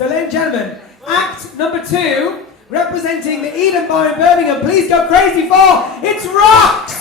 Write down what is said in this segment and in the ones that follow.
So ladies and gentlemen, act number 2, representing the Eden Bar in Birmingham, please go crazy for, it's ROXX!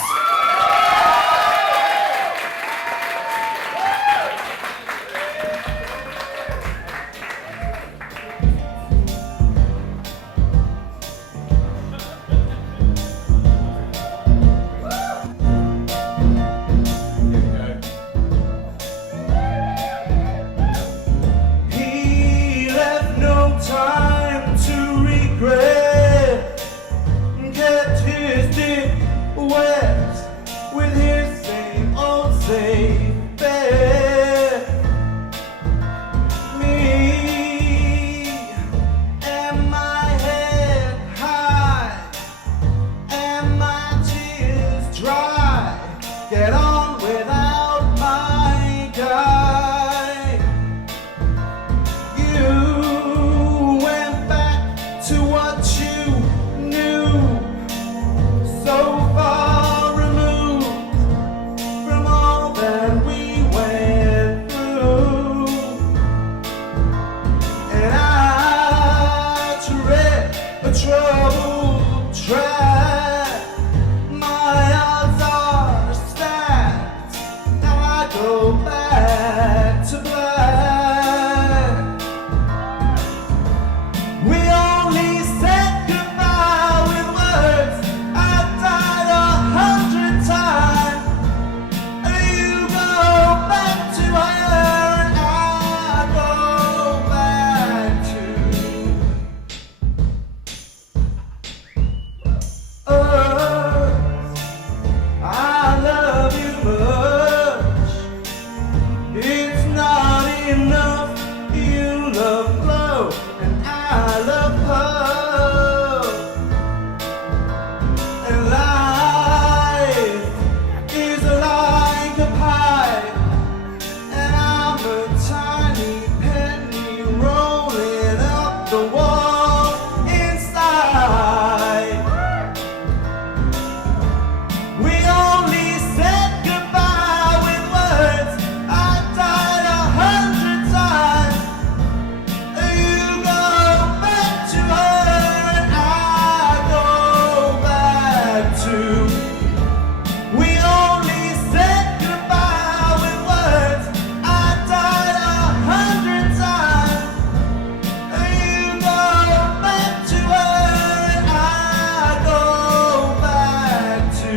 With his same old safe bet. Me and my head high and my tears dry. Get on without my guy. You went back to what you knew. So far troubled track, my odds are stacked. Now I go back to black. We only said goodbye with words. I died 100 times. You go back to her and I go back to I love you much. It's not enough. You love blow and I love her. And life is like a pie, and I'm a tiny penny rolling up the wall inside. We only said goodbye with words. I died 100 times. You go back to her and I go back to. We only said goodbye with words. I died 100 times. You go back to her and I go back to.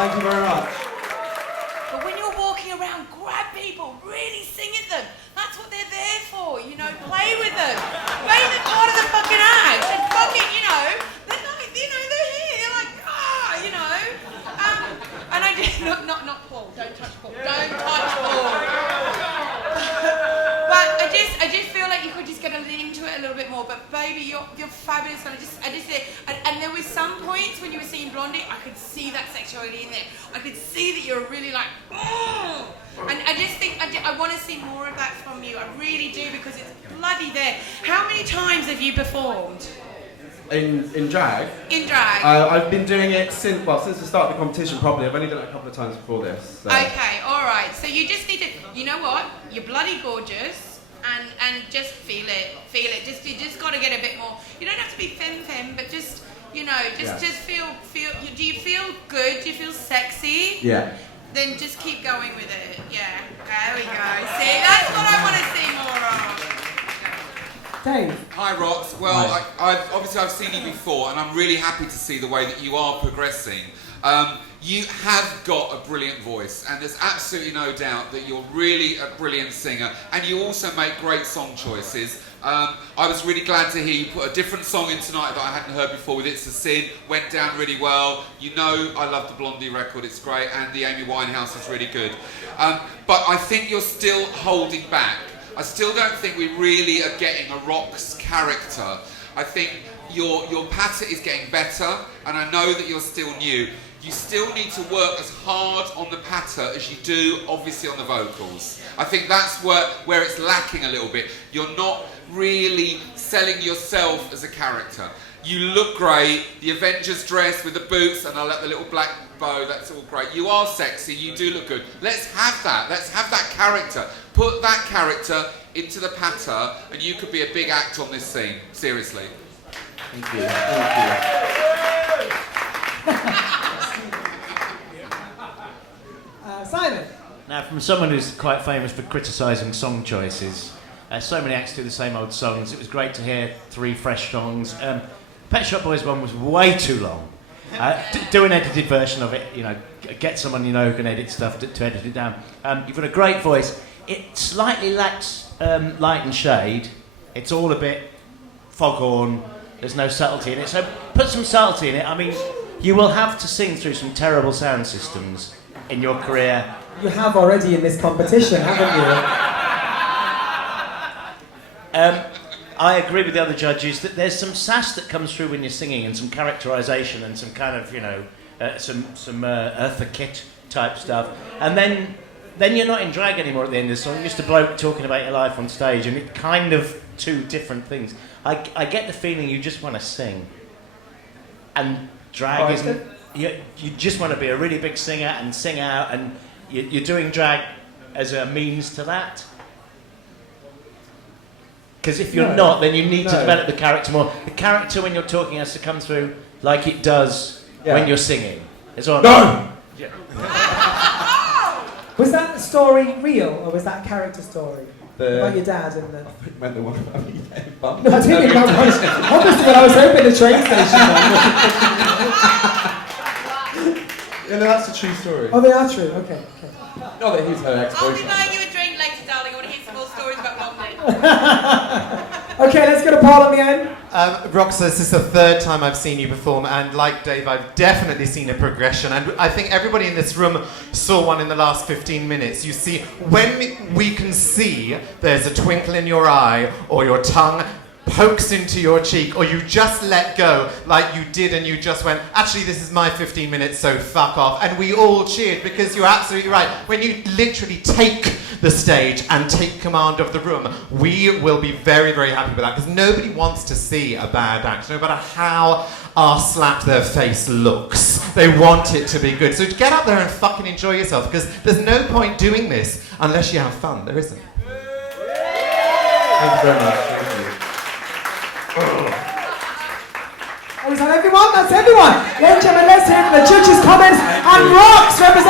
Thank you very much. But when you're walking around, grab people, really sing at them. That's what they're there for, you know, play with them. Make them part of the fucking act. And fucking, you know, they're like, you know, they're here. They're like, you know. And I just, not Paul, don't touch Paul. Don't touch Paul. But I just feel like you could just get into it a little bit more. But baby, you're fabulous. And and there was some points when you were singing Blondie, I could see that sexuality in there. I could see that you're really like, oh. And I just think I want to see more of that from you. I really do, because it's bloody there. How many times have you performed? In drag? In drag. I've been doing it since the start of the competition probably. I've only done it a couple of times before this. So. Okay, alright. So you just need to, you know what? You're bloody gorgeous and just feel it. You just got to get a bit more, you don't have to be femme, but just, you know, just feel, do you feel good? Do you feel sexy? Yeah. Then just keep going with it. Yeah, there we go. See, that's what I want to see more of. Dave. Hi, Rox. Well, I've seen you before, and I'm really happy to see the way that you are progressing. You have got a brilliant voice, and there's absolutely no doubt that you're really a brilliant singer, and you also make great song choices. I was really glad to hear you put a different song in tonight that I hadn't heard before with It's a Sin. Went down really well. You know I love the Blondie record, it's great, and the Amy Winehouse is really good. But I think you're still holding back. I still don't think we really are getting a ROXX character. I think your patter is getting better, and I know that you're still new. You still need to work as hard on the patter as you do, obviously, on the vocals. I think that's where it's lacking a little bit. You're not really selling yourself as a character. You look great, the Avengers dress with the boots and I like the little black bow, that's all great. You are sexy, you do look good. Let's have that, character. Put that character into the patter and you could be a big act on this scene, seriously. Thank you. Thank you. Simon. Now, from someone who's quite famous for criticising song choices, so many acts do the same old songs. It was great to hear 3 fresh songs. Pet Shop Boys one was way too long. Do an edited version of it. You know, get someone you know who can edit stuff to edit it down. You've got a great voice. It slightly lacks light and shade. It's all a bit foghorn. There's no subtlety in it. So put some subtlety in it. I mean, you will have to sing through some terrible sound systems in your career. You have already in this competition, haven't you? I agree with the other judges that there's some sass that comes through when you're singing and some characterisation and some kind of, you know, some Eartha Kitt type stuff. And then you're not in drag anymore at the end of the song. You're just a bloke talking about your life on stage, and it's kind of 2 different things. I get the feeling you just want to sing. And drag isn't... You just want to be a really big singer and sing out, and you're doing drag as a means to that. Because if you're not, then you need to develop the character more. The character when you're talking has to come through like it does when you're singing. It's all Was that story real, or was that a character story? About your dad and the... I think you meant the one about me getting bumped. No, I didn't mean that one. Obviously, when I was hoping the train station. Yeah, no, that's a true story. Oh, they are true. Okay. Not that he's her I'll ex-boyfriend. be buying you a drink later, darling. I want to hear some more stories about Blondie. Okay, let's go to Paul on the end. ROXX, this is the 3rd time I've seen you perform, and like Dave, I've definitely seen a progression, and I think everybody in this room saw one in the last 15 minutes. You see, when we can see there's a twinkle in your eye, or your tongue pokes into your cheek, or you just let go like you did and you just went, actually this is my 15 minutes, so fuck off, and we all cheered, because you're absolutely right. When you literally take the stage and take command of the room, we will be very, very happy with that, because nobody wants to see a bad act, no matter how arse-slapped their face looks. They want it to be good. So get up there and fucking enjoy yourself, because there's no point doing this unless you have fun. There isn't. Thank you very much. Thank you. Oh, is that everyone? That's everyone. Ladies and gentlemen, let's hear the judges' comments and ROXX representing